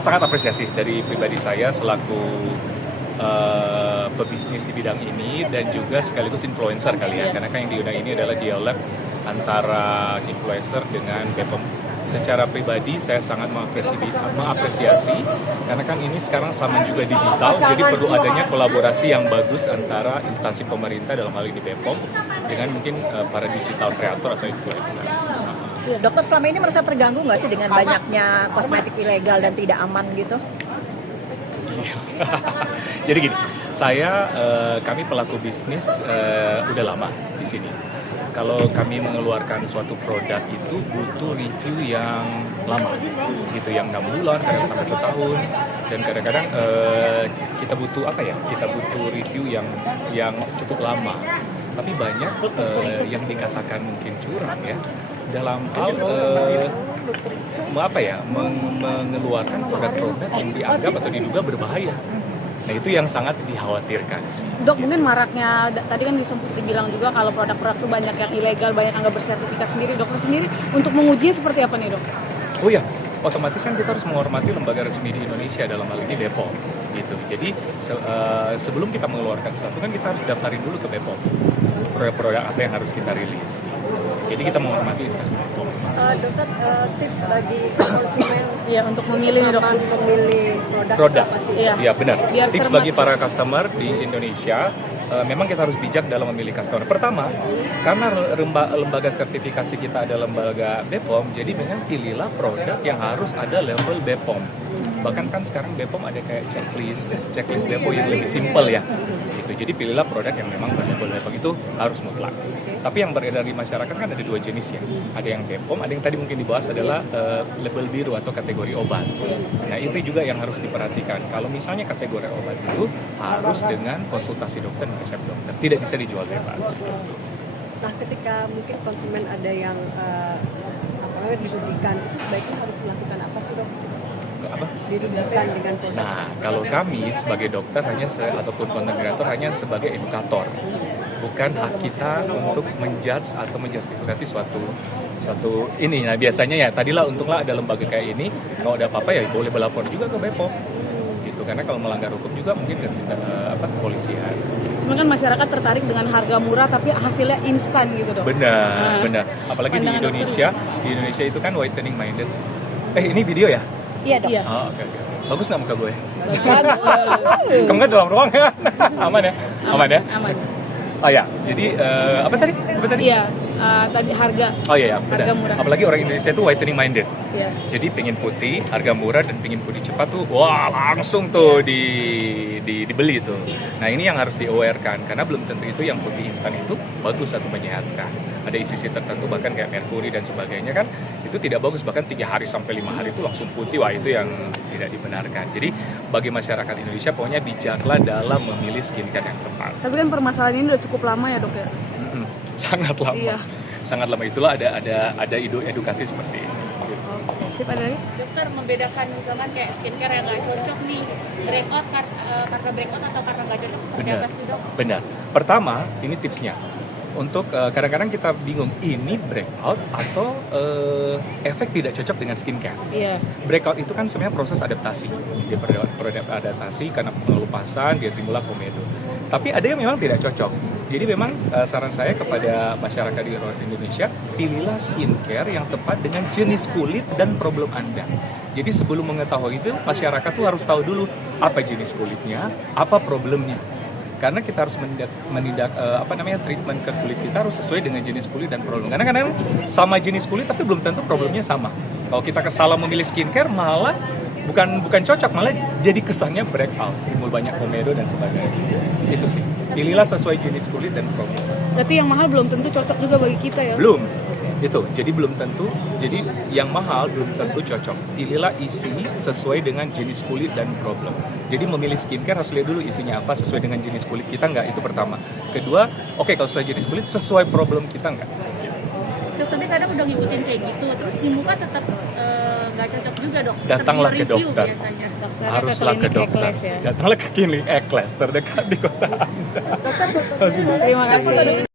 sangat apresiasi dari pribadi saya selaku pebisnis di bidang ini dan juga sekaligus influencer kali ya, karena kan yang diundang ini adalah dialog antara influencer dengan BPOM. Secara pribadi saya sangat mengapresiasi karena kan ini sekarang sama juga digital, jadi perlu adanya kolaborasi yang bagus antara instansi pemerintah dalam hal ini BPOM dengan mungkin para digital creator atau influencer. Dokter selama ini merasa terganggu nggak sih dengan banyaknya kosmetik ilegal dan tidak aman gitu? Jadi gini, kami pelaku bisnis udah lama di sini. Kalau kami mengeluarkan suatu produk itu butuh review yang lama, gitu, yang 6 bulan, kadang sampai setahun, dan kadang-kadang kita butuh Kita butuh review yang cukup lama. Tapi banyak yang dikatakan mungkin curang ya dalam hal mengeluarkan produk-produk yang dianggap atau diduga berbahaya. Nah itu yang sangat dikhawatirkan. Dok, mungkin maraknya tadi kan dibilang juga kalau produk-produk itu banyak yang ilegal, banyak yang nggak bersertifikat sendiri. Dokter sendiri untuk mengujinya seperti apa nih, Dok? Oh ya, otomatis kan kita harus menghormati lembaga resmi di Indonesia, dalam hal ini BPOM gitu. Jadi sebelum kita mengeluarkan sesuatu kan kita harus daftarin dulu ke BPOM produk-produk apa yang harus kita rilis. Jadi kita menghormati instansi BPOM. Dokter, tips bagi konsumen untuk memilih produk. Iya benar. Tips cermat. bagi para customer di Indonesia, memang kita harus bijak dalam memilih customer. Pertama, karena lembaga sertifikasi kita ada lembaga BPOM, jadi memang pilihlah produk yang harus ada level BPOM. Bahkan kan sekarang BPOM ada kayak checklist BPOM yang lebih simpel ya. Gitu. Jadi pilihlah produk yang memang berlevel BPOM, itu harus mutlak. Tapi yang beredar di masyarakat kan ada dua jenis ya. Ada yang BPOM, ada yang tadi mungkin dibahas adalah label biru atau kategori obat. Nah itu juga yang harus diperhatikan. Kalau misalnya kategori obat itu harus dengan konsultasi dokter dan resep dokter, tidak bisa dijual bebas. Nah ketika mungkin konsumen ada yang dirugikan, itu sebaiknya harus melakukan apa sih, Dok? Dirugikan dengan produk. Nah, kalau kami sebagai dokter ataupun content creator hanya sebagai edukator, bukan hak kita untuk menjudge atau menjustifikasi suatu ini. Nah, biasanya ya tadilah untunglah ada lembaga kayak ini, kalau ada apa-apa ya boleh melapor juga ke BPOM. Gitu, karena kalau melanggar hukum juga mungkin ke kepolisian. Sebenarnya kan masyarakat tertarik dengan harga murah tapi hasilnya instan gitu, Dok. Benar. Apalagi di Indonesia itu kan whitening minded. Ini video ya? Iya, Dok. Iya. Oh, oke. Bagus nggak muka gue? Bagus. Kamu nggak dalam ruang ya? Aman ya? Aman ya? Aman. Oh ya, jadi apa tadi? Iya, tadi harga. Oh iya, benar. Harga murah. Apalagi orang Indonesia itu whitening minded. Iya. Jadi pengen putih, harga murah dan pengen putih cepat tuh, wah langsung tuh dibeli tuh. Nah ini yang harus di-aware-kan, karena belum tentu itu yang putih instan itu bagus atau menyehatkan. Ada isi tertentu bahkan kayak merkuri dan sebagainya kan itu tidak bagus, bahkan 3 hari sampai 5 hari itu langsung putih, wah itu yang tidak dibenarkan. Jadi bagi masyarakat Indonesia pokoknya bijaklah dalam memilih skincare yang tepat. Tapi kan permasalahan ini udah cukup lama ya, Dok ya? Sangat lama. Iya. Sangat lama, itulah ada edukasi seperti ini. Sip, ada lagi? Dokter membedakan misalkan kayak skincare yang nggak cocok nih, breakout karena breakout atau karena nggak cocok, seperti apa sih, Dok? Benar. Pertama, ini tipsnya. Untuk kadang-kadang kita bingung ini breakout atau efek tidak cocok dengan skincare. Iya. Breakout itu kan sebenarnya proses adaptasi. Dia beradaptasi karena pengelupasan, dia timbullah komedo. Tapi ada yang memang tidak cocok. Jadi memang saran saya kepada masyarakat di Indonesia, pilihlah skincare yang tepat dengan jenis kulit dan problem Anda. Jadi sebelum mengetahui itu, masyarakat tuh harus tahu dulu apa jenis kulitnya, apa problemnya. Karena kita harus menindak treatment ke kulit kita harus sesuai dengan jenis kulit dan problem. Karena kadang sama jenis kulit tapi belum tentu problemnya sama. Kalau kita salah memilih skincare malah bukan cocok, malah jadi kesannya breakout, timbul banyak komedo dan sebagainya. Itu sih. Pilihlah sesuai jenis kulit dan problem. Berarti yang mahal belum tentu cocok juga bagi kita ya? Belum. Itu, jadi belum tentu, jadi yang mahal belum tentu cocok. Pilihlah isi sesuai dengan jenis kulit dan problem. Jadi memilih skincare harus lihat dulu isinya apa, sesuai dengan jenis kulit kita nggak, itu pertama. Kedua, kalau sesuai jenis kulit, sesuai problem kita nggak. Terus tapi kadang udah ngikutin kayak gitu, terus di muka tetap nggak cocok juga, Dok. Datanglah ke review dokter. Biasanya. Haruslah ke dokter. Ya. Datanglah ke klinik Ekles terdekat di kota Anda. Terima kasih.